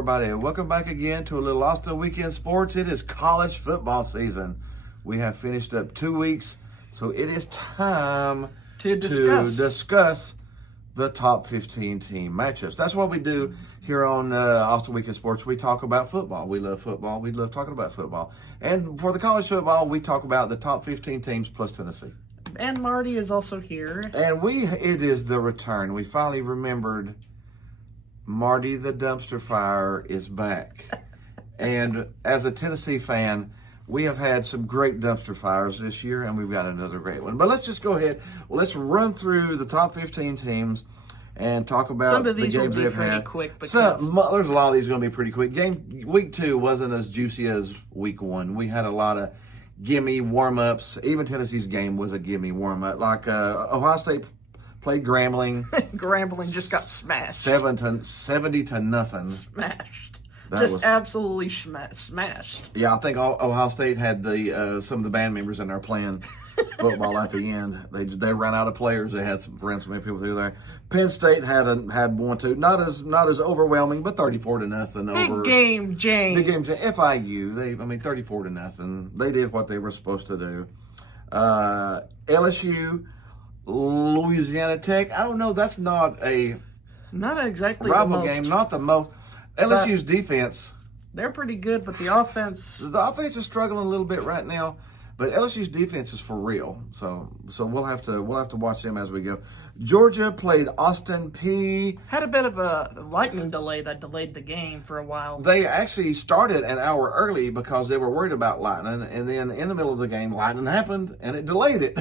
everybody. Welcome back again to a little Austin Weekend Sports. It is college football season. We have finished up 2 weeks, so it is time to discuss the top 15 team matchups. That's what we do here on Austin Weekend Sports. We talk about football. We love football. We love talking about football. And for the college football, we talk about the top 15 teams plus Tennessee. And Marty is also here. And it is the return. We finally remembered Marty the Dumpster Fire is back. And as a Tennessee fan, we have had some great dumpster fires this year, and we've got another great one. But let's just go ahead. Let's run through the top 15 teams and talk about some of these the games will be they've pretty had. quick. Because There's a lot of these going to be pretty quick. Week 2 wasn't as juicy as week 1. We had a lot of gimme warm-ups. Even Tennessee's game was a gimme warm-up. Like Ohio State played Grambling. Grambling just got smashed. 70 to nothing. Smashed. That Just was absolutely smashed. Yeah, I think Ohio State had some of the band members in there playing football at the end. They ran out of players. They had ran so many people through there. Penn State had 1-2, not as overwhelming, but 34 to nothing over. Big game, James. Big game to FIU. 34 to nothing. They did what they were supposed to do. LSU, Louisiana Tech. I don't know. That's not exactly rival the most, game. Not the most. LSU's defense. They're pretty good, but the offense is struggling a little bit right now. But LSU's defense is for real. So we'll have to watch them as we go. Georgia played Austin Peay. Had a bit of a lightning delay that delayed the game for a while. They actually started an hour early because they were worried about lightning, and then in the middle of the game, lightning happened and it delayed it.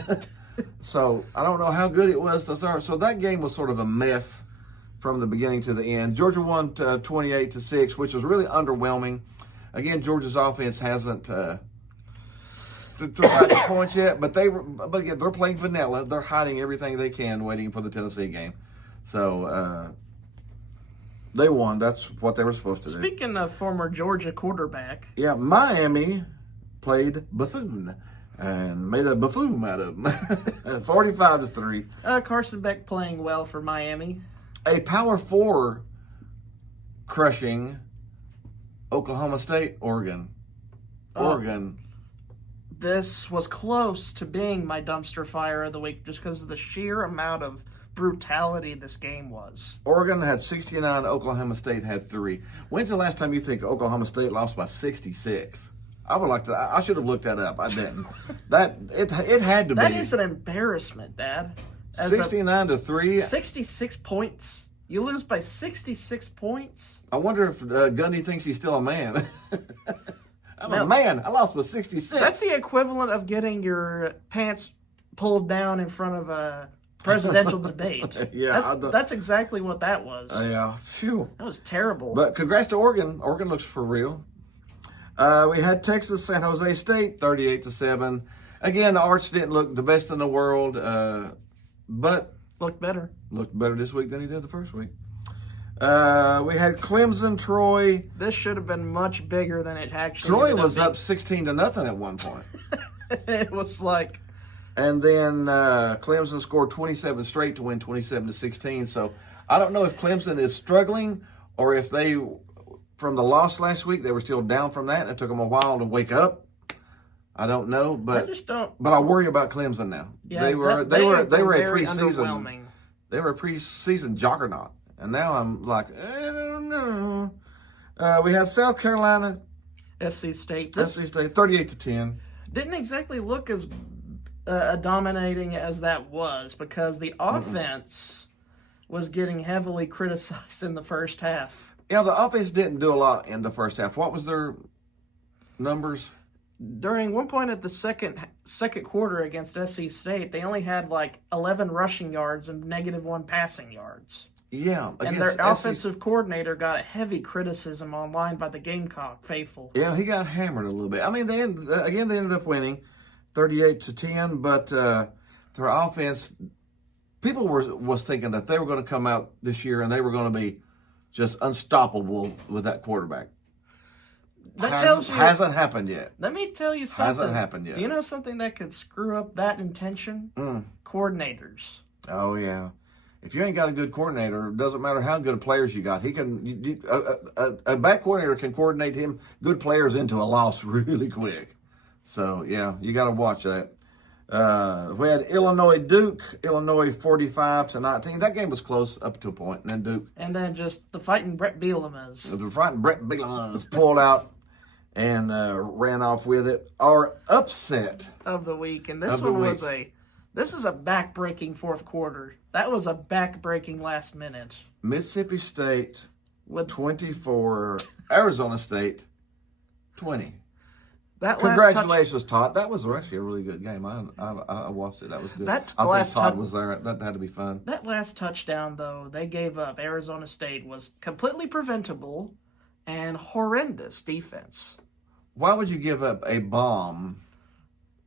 So I don't know how good it was to start. So that game was sort of a mess from the beginning to the end. Georgia won 28-6, which was really underwhelming. Again, Georgia's offense hasn't thrown points yet, but again, they're playing vanilla. They're hiding everything they can, waiting for the Tennessee game. So they won. That's what they were supposed to do. Speaking of former Georgia quarterback, yeah, Miami played Bethune and made a buffoon out of them, 45-3. Carson Beck playing well for Miami. A Power 4 crushing Oklahoma State, Oregon. This was close to being my dumpster fire of the week just because of the sheer amount of brutality this game was. Oregon had 69, Oklahoma State had 3. When's the last time you think Oklahoma State lost by 66? I should have looked that up. I didn't. It had to be. That is an embarrassment, Dad. 69-3. 66 points. You lose by 66 points. I wonder if Gundy thinks he's still a man. I'm a man. I lost by 66. That's the equivalent of getting your pants pulled down in front of a presidential debate. Yeah, that's exactly what that was. Yeah, phew. That was terrible. But congrats to Oregon. Oregon looks for real. We had Texas, San Jose State, 38-7. Again, Arch didn't look the best in the world, but looked better this week than he did the first week. We had Clemson, Troy. This should have been much bigger than it actually. Troy was up 16-0 at one point. It was like. And then Clemson scored 27 straight to win 27-16. So I don't know if Clemson is struggling or if they, from the loss last week, they were still down from that and it took them a while to wake up. I don't know, but I just don't. But I worry about Clemson now. Yeah, they were a preseason. They were a preseason juggernaut, and now I'm like, I don't know. We had South Carolina, SC State, 38-10. Didn't exactly look as dominating as that was because the offense was getting heavily criticized in the first half. Yeah, the offense didn't do a lot in the first half. What was their numbers? During one point at the second quarter against SC State, they only had like 11 rushing yards and -1 passing yards. Yeah. And their offensive coordinator got a heavy criticism online by the Gamecock faithful. Yeah, he got hammered a little bit. I mean, they ended up winning 38-10, but their offense, people was thinking that they were going to come out this year and they were going to be just unstoppable with that quarterback. Hasn't happened yet. Let me tell you something. Hasn't happened yet. You know something that could screw up that intention? Coordinators. Oh, yeah. if you ain't got a good coordinator, it doesn't matter how good of players you got. He can a bad coordinator can coordinate him good players into a loss really quick. So yeah, you got to watch that. We had Illinois Duke, Illinois 45-19. That game was close up to a point, and then Duke. And then just the fighting Brett Bielema's. The fighting Brett Bielema pulled out and ran off with it. Our upset of the week, and this one was this is a back-breaking fourth quarter. That was a back-breaking last minute. Mississippi State with 24, Arizona State 20. That Congratulations, Todd. That was actually a really good game. I watched it. That was good. I think Todd was there. That had to be fun. That last touchdown, though, they gave up. Arizona State was completely preventable and horrendous defense. Why would you give up a bomb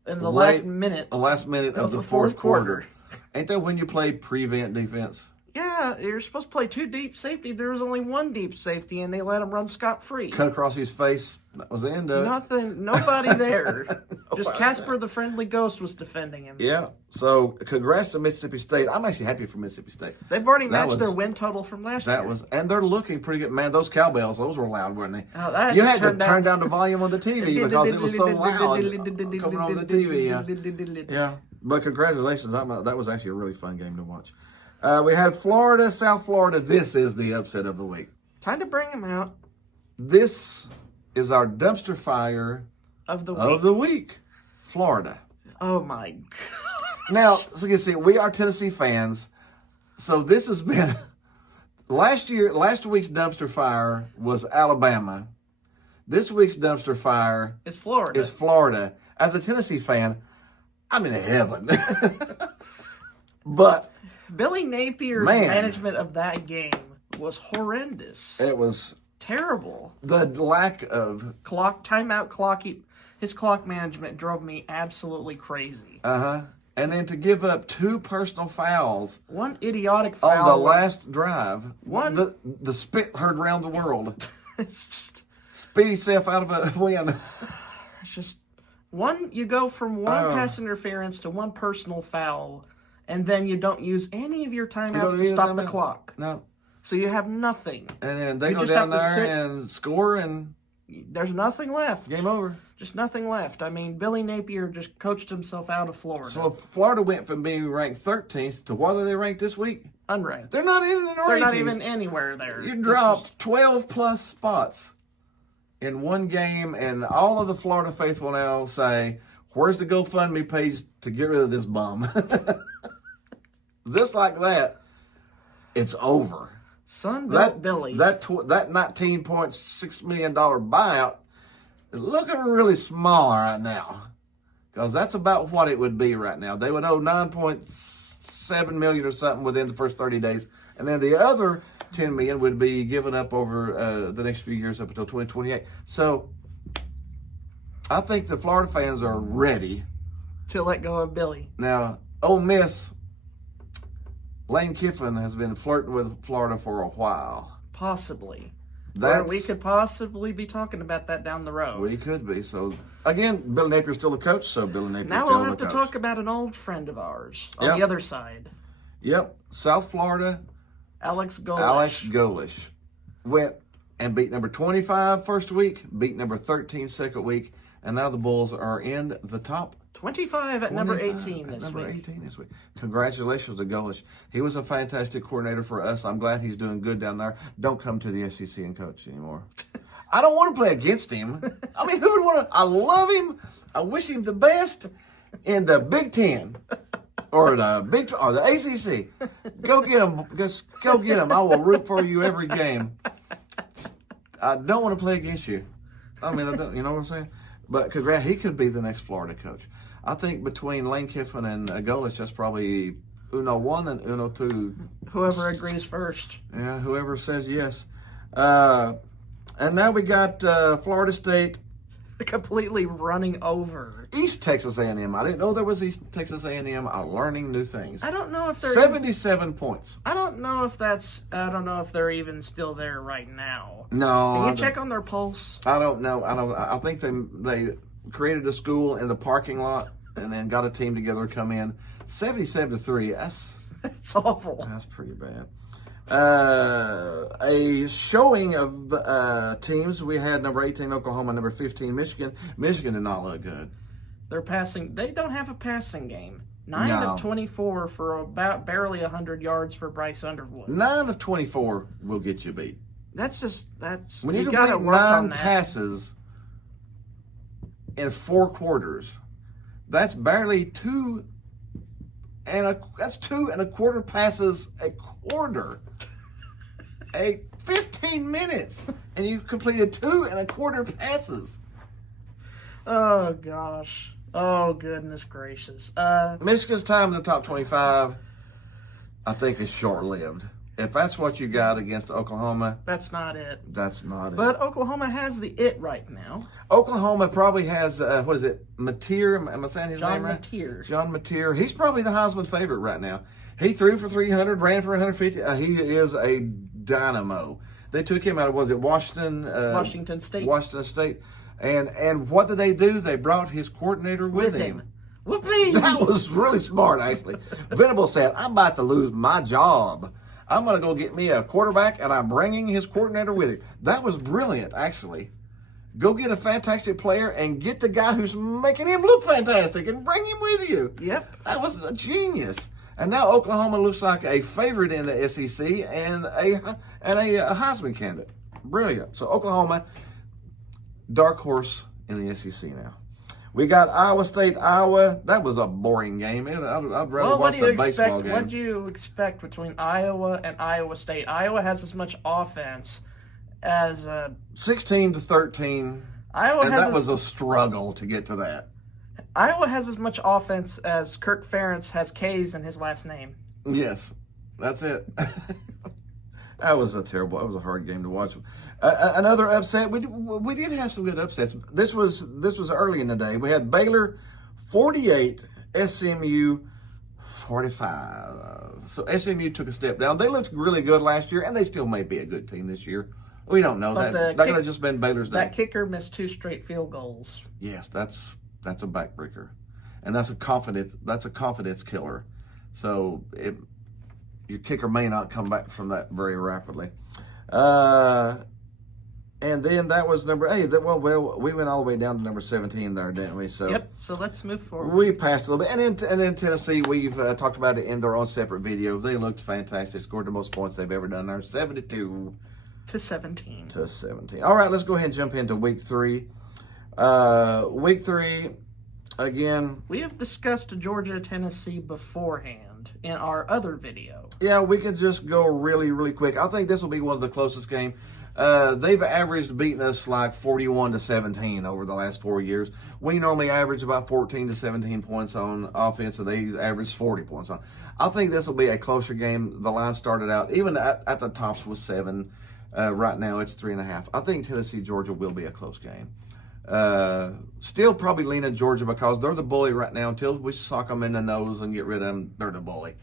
in the last minute? The last minute of the fourth quarter. Ain't that when you play prevent defense? Yeah, you're supposed to play 2 deep safety. There was only 1 deep safety, and they let him run scot-free. Cut across his face. That was the end of it. Nobody there. Just Casper the Friendly Ghost was defending him. Yeah. So, congrats to Mississippi State. I'm actually happy for Mississippi State. They've already matched their win total from last year. And they're looking pretty good. Man, those cowbells, those were loud, weren't they? Oh, you had to turn down the volume on the TV because it was so loud coming on the TV. Yeah. But congratulations. That was actually a really fun game to watch. We had Florida, South Florida. This is the upset of the week. Time to bring them out. This is our dumpster fire of the week. Florida. Oh, my God. Now, so you see, we are Tennessee fans. So this has been... Last week's dumpster fire was Alabama. This week's dumpster fire is Florida. As a Tennessee fan, I'm in heaven. But... Billy Napier's management of that game was horrendous. It was terrible. The lack of timeout clock. His clock management drove me absolutely crazy. And then to give up 2 personal fouls. 1 idiotic foul on the last drive. The spit heard around the world. It's just spit himself out of a win. It's just you go from 1 pass interference to 1 personal foul. And then you don't use any of your timeouts to stop the clock. No. So you have nothing. And then they go down there and score, and there's nothing left. Game over. Just nothing left. I mean, Billy Napier just coached himself out of Florida. So Florida went from being ranked 13th to what are they ranked this week? Unranked. They're not in the rankings. They're not even anywhere there. You dropped 12-plus spots in 1 game, and all of the Florida faithful now say, where's the GoFundMe page to get rid of this bum? Just like that, it's over. Billy. That $19.6 million buyout is looking really small right now. Because that's about what it would be right now. They would owe $9.7 million or something within the first 30 days. And then the other $10 million would be given up over the next few years up until 2028. So I think the Florida fans are ready to let go of Billy. Now, Ole Miss, Lane Kiffin has been flirting with Florida for a while. Possibly. We could possibly be talking about that down the road. We could be. So, again, Billy Napier's still a coach, so Billy Napier's now still a coach. Now we'll have to talk about an old friend of ours on the other side. Yep. South Florida. Alex Golesh went and beat number 25 first week, beat number 13 second week, and now the Bulls are in the top 25 at number 18 this week. Congratulations to Golesh. He was a fantastic coordinator for us. I'm glad he's doing good down there. Don't come to the SEC and coach anymore. I don't want to play against him. I mean, who would want to? I love him. I wish him the best in the Big Ten or the ACC. Go get him. Just go get him. I will root for you every game. I don't want to play against you. I mean, you know what I'm saying? But congrats, he could be the next Florida coach. I think between Lane Kiffin and Golesh, that's probably Uno 1 and Uno 2. Whoever agrees first. Yeah, whoever says yes. And now we got Florida State. Completely running over East Texas A&M. I didn't know there was East Texas A&M. I'm learning new things. I don't know if they're 77 points. I don't know if they're even still there right now. No. Can you check on their pulse? I don't know. I think they created a school in the parking lot and then got a team together to come in. 77-3. It's awful. That's pretty bad. A showing of teams. We had number 18 Oklahoma, number 15 Michigan. Michigan did not look good. They're passing. They don't have a passing game. 9 No. of 24 for about barely 100 yards for Bryce Underwood. 9 of 24 will get you beat. That's When you got to complete work 9 on that. passes in 4 quarters, that's barely 2 that's 2 1/4 passes a quarter. 15 minutes, and you completed 2 1/4 passes. Oh gosh. Oh goodness gracious. Michigan's time in the top 25, I think, is short-lived. If that's what you got against Oklahoma, That's not it. that's not it. But Oklahoma has the it right now. Oklahoma probably has, what is it, Mateer? Am I saying his John name right? Mateer. John Mateer. He's probably the Heisman favorite right now. He threw for 300, ran for 150. He is a dynamo. They took him out of, was it Washington? Washington State. Washington State. And what did they do? They brought his coordinator with him. Whoopee! That was really smart, actually. Venable said, I'm about to lose my job. I'm going to go get me a quarterback, and I'm bringing his coordinator with him. That was brilliant, actually. Go get a fantastic player and get the guy who's making him look fantastic and bring him with you. Yep. That was a genius. And now Oklahoma looks like a favorite in the SEC and a Heisman candidate. Brilliant. So Oklahoma, dark horse in the SEC now. We got Iowa State, Iowa. That was a boring game. I'd rather Well, watch the baseball game. What do you expect between Iowa and Iowa State? Iowa has as much offense as 16-13, Iowa and has that was a struggle to get to that. Iowa has as much offense as Kirk Ferentz has K's in his last name. Yes, that's it. That was a hard game to watch. Another upset. We did have some good upsets. This was early in the day. We had Baylor 48, SMU 45. So SMU took a step down. They looked really good last year, and they still may be a good team this year. We don't know. But That could have just been Baylor's day. That kicker missed 2 straight field goals. Yes, that's a backbreaker, and that's a confidence killer. So your kicker may not come back from that very rapidly. And then that was number 8. We went all the way down to number 17 there, didn't we? So Yep. So let's move forward. we passed a little bit. And in Tennessee, we've talked about it in their own separate video. They looked fantastic. Scored the most points they've ever done there, 72 to 17. to 17. All right, let's go ahead and jump into week 3. Week 3, again. We have discussed Georgia, Tennessee beforehand in our other video. Yeah, we can just go really, really quick. I think this will be one of the closest games. They've averaged beating us like 41 to 17 over the last 4 years. We normally average about 14 to 17 points on offense, and they average 40 points on. I think this will be a closer game. The line started out, even at the tops, was 7. Right now, it's 3.5. I think Tennessee, Georgia will be a close game. Still probably leaning Georgia because they're the bully right now. Until we sock them in the nose and get rid of them, they're the bully.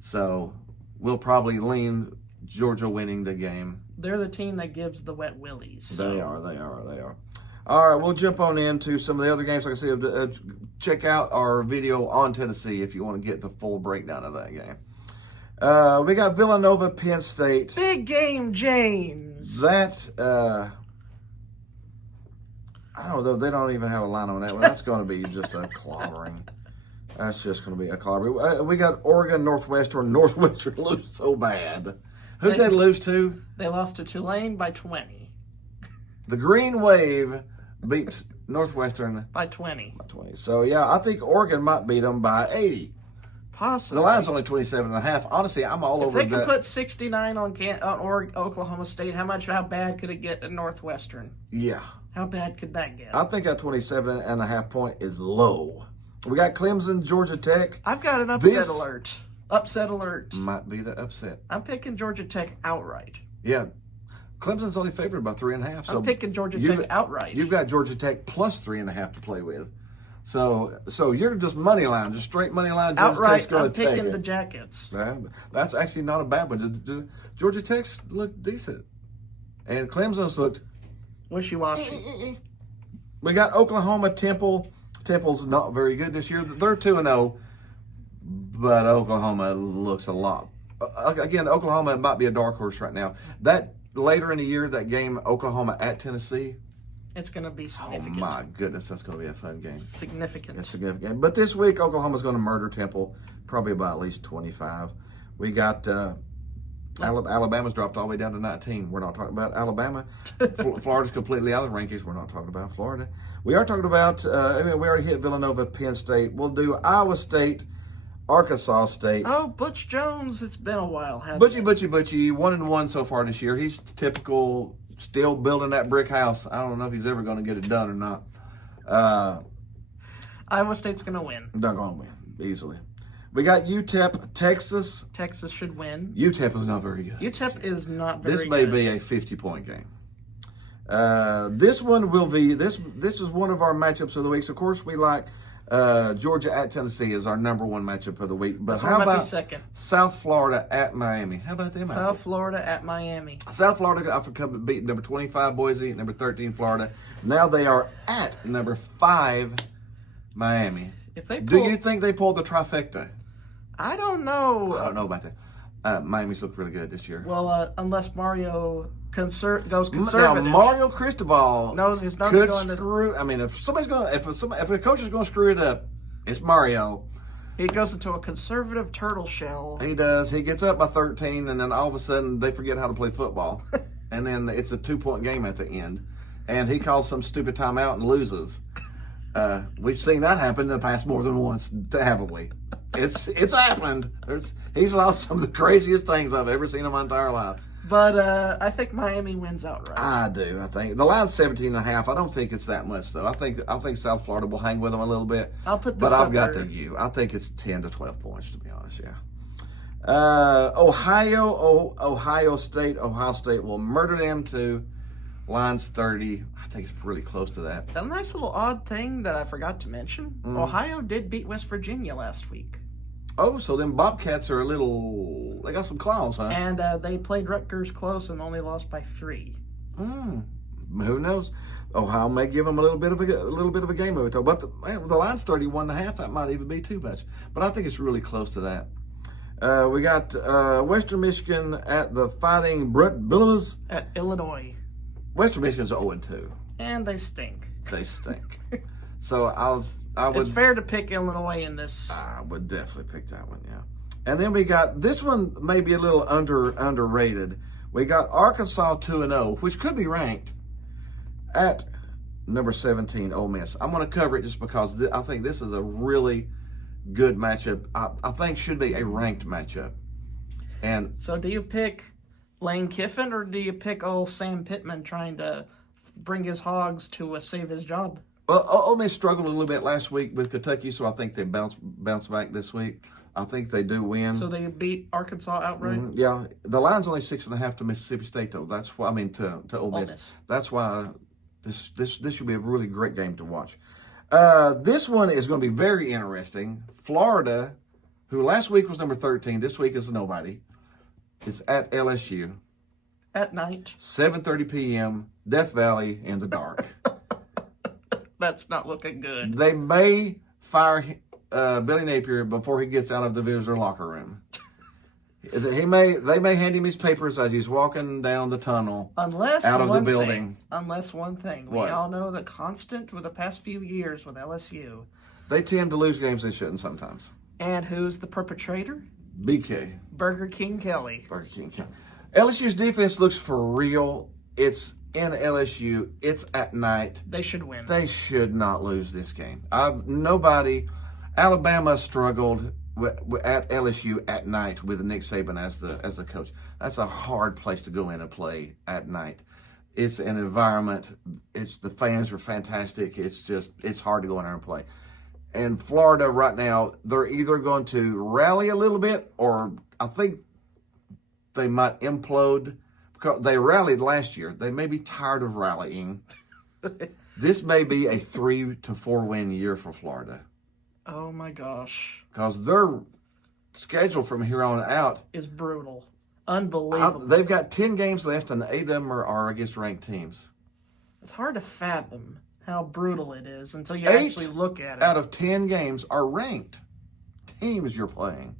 So we'll probably lean Georgia winning the game. They're the team that gives the wet willies. So. They are. All right, we'll jump on into some of the other games. Like I said, check out our video on Tennessee if you want to get the full breakdown of that game. We got Villanova, Penn State. Big game, James. That, I don't know, they don't even have a line on that one. That's going to be just a clobbering. That's just going to be a clobbering. We got Oregon, Northwestern. Northwestern lose so bad. Who'd they lose to? They lost to Tulane by 20. The Green Wave beat Northwestern by 20. by 20. So, yeah, I think Oregon might beat them by 80. Possibly. The line's only 27.5. Honestly, I'm all over that. If they that. could put 69 on Oklahoma State, how bad could it get at Northwestern? Yeah. How bad could that get? I think that 27.5 point is low. We got Clemson, Georgia Tech. I've got an upset alert. Upset alert. Might be the upset. I'm picking Georgia Tech outright. Yeah. Clemson's only favored by 3.5. So I'm picking Georgia Tech outright. You've got Georgia Tech plus 3.5 to play with. So you're just money line, just straight money line. Georgia outright, Tech's going to take it. I'm picking the Jackets. That's actually not a bad one. Georgia Tech's looked decent. And Clemson's looked wishy-washy. We got Oklahoma, Temple. Temple's not very good this year. They're 2-0. but Oklahoma looks a lot. Again, Oklahoma might be a dark horse right now. That later in the year, that game Oklahoma at Tennessee. It's going to be Oh significant. my goodness, that's going to be a fun game. Significant. It's significant. But this week, Oklahoma's going to murder Temple, probably by at least 25. We got Alabama's dropped all the way down to 19. We're not talking about Alabama. Florida's completely out of the rankings. We're not talking about Florida. We are talking about, we already hit Villanova, Penn State. We'll do Iowa State, Arkansas State. Oh, Butch Jones. It's been a while, hasn't Butchie, it? Butchie, Butchie, 1-1 so far this year. He's typical, still building that brick house. I don't know if he's ever going to get it done or not. Iowa State's going to win. They're going to win easily. We got UTEP, Texas. Texas should win. UTEP is not very good. UTEP is not very This may good. be a 50-point game. This one will be this is one of our matchups of the week. So of course, we like Georgia at Tennessee is our number one matchup of the week. But This how one might be about second. South Florida at Miami? How about them? South Florida at Miami. South Florida got beat number 25 Boise, number 13 Florida. Now they are at number 5 Miami. If they Do pull, you think they pulled the trifecta? I don't know. I don't know about that. Miami's looked really good this year. Well, unless Mario goes Now conservative. Mario Cristobal knows he's not could going to. screw. I mean, if a coach is going to screw it up, it's Mario. He goes into a conservative turtle shell. He does. He gets up by 13, and then all of a sudden they forget how to play football, and then it's a 2-point game at the end, and he calls some stupid timeout and loses. We've seen that happen in the past more than once, haven't we? It's happened. He's lost some of the craziest things I've ever seen in my entire life. But I think Miami wins outright. I do. I think the line's 17.5. I don't think it's that much though. I think South Florida will hang with them a little bit. I'll put this But I've got under- the U. I think it's 10 to 12 points to be honest. Yeah. Ohio State will murder them too. Line's 30. I think it's really close to that. A nice little odd thing that I forgot to mention. Ohio did beat West Virginia last week. Oh, so them Bobcats are they got some claws, huh? And they played Rutgers close and only lost by 3. Who knows? Ohio may give them a little bit of a game of it though. But the line's 31.5. That might even be too much. But I think it's really close to that. We got Western Michigan at the Fighting Bulldogs. At Illinois. Western Michigan's 0-2. And they stink. They stink. So I It's would fair to pick Illinois in this. I would definitely pick that one, yeah. And then we got this one maybe a little underrated. We got Arkansas 2-0, which could be ranked at number 17 Ole Miss. I'm going to cover it just because I think this is a really good matchup. I think should be a ranked matchup. And So do you pick Lane Kiffin or do you pick old Sam Pittman trying to bring his hogs to save his job? Ole Miss struggled a little bit last week with Kentucky, so I think they bounce back this week. I think they do win. So they beat Arkansas outright? Yeah, the line's only 6.5 to Mississippi State though. That's why to Ole Miss. Miss. That's why this should be a really great game to watch. This one is going to be very interesting. Florida, who last week was number 13, this week is nobody, is at LSU. At night. 7:30 p.m. Death Valley in the dark. That's not looking good. They may fire Billy Napier before he gets out of the visitor locker room. They may hand him his papers as he's walking down the tunnel Unless out of the one building. thing. Unless one thing. What? We all know the constant with the past few years with LSU. They tend to lose games they shouldn't sometimes. And who's the perpetrator? BK. Burger King Kelly. Burger King. LSU's defense looks for real. It's in LSU. It's at night. They should win. They should not lose this game. Alabama struggled at LSU at night with Nick Saban as the coach. That's a hard place to go in and play at night. It's an environment. The fans are fantastic. It's hard to go in there and play. And Florida right now, they're either going to rally a little bit, or I think they might implode because they rallied last year. They may be tired of rallying. This may be a 3 to 4 win year for Florida Oh my gosh. because their schedule from here on out, Is brutal. Unbelievable. they've got 10 games left, and 8 of them are against ranked teams. It's hard to fathom how brutal it is until you 8 actually look at it. out of 10 games are ranked. teams you're playing.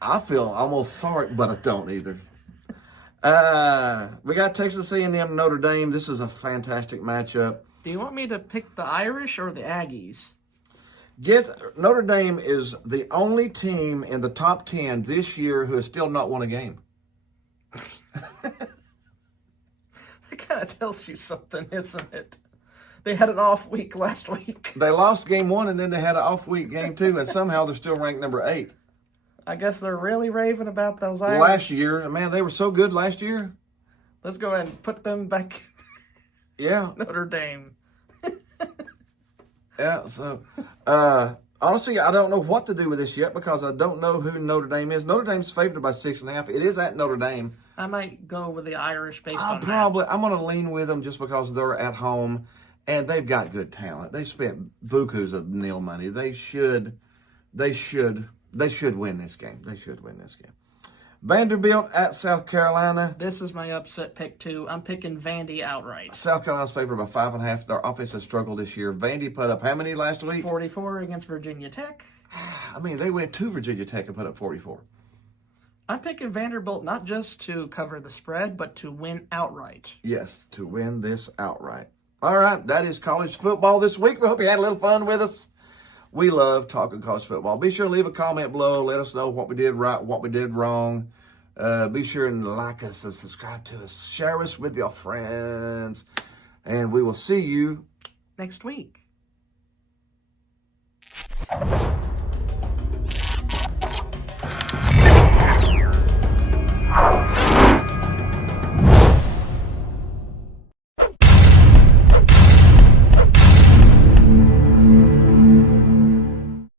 I feel almost sorry, but I don't either. We got Texas A&M Notre Dame. This is a fantastic matchup. Do you want me to pick the Irish or the Aggies? Notre Dame is the only team in the top 10 this year who has still not won a game. That kind of tells you something, isn't it? They had an off week last week. They lost game 1 and then they had an off week game 2, and somehow they're still ranked number 8. I guess they're really raving about those Irish. Last year, man, they were so good last year. Let's go ahead and put them back Yeah. in Notre Dame. Yeah, so honestly, I don't know what to do with this yet because I don't know who Notre Dame is. Notre Dame's favored by 6.5. It is at Notre Dame. I might go with the Irish based I'm on going to lean with them just because they're at home and they've got good talent. They spent bukus of nil money. They should win this game. They should win this game. Vanderbilt at South Carolina. This is my upset pick, too. I'm picking Vandy outright. South Carolina's favored by 5.5. Their offense has struggled this year. Vandy put up how many last week? 44 against Virginia Tech. I mean, they went to Virginia Tech and put up 44. I'm picking Vanderbilt not just to cover the spread, but to win outright. Yes, to win this outright. All right, that is college football this week. We hope you had a little fun with us. We love talking college football. Be sure to leave a comment below. Let us know what we did right, what we did wrong. Be sure and like us and subscribe to us. Share us with your friends. And we will see you Next week.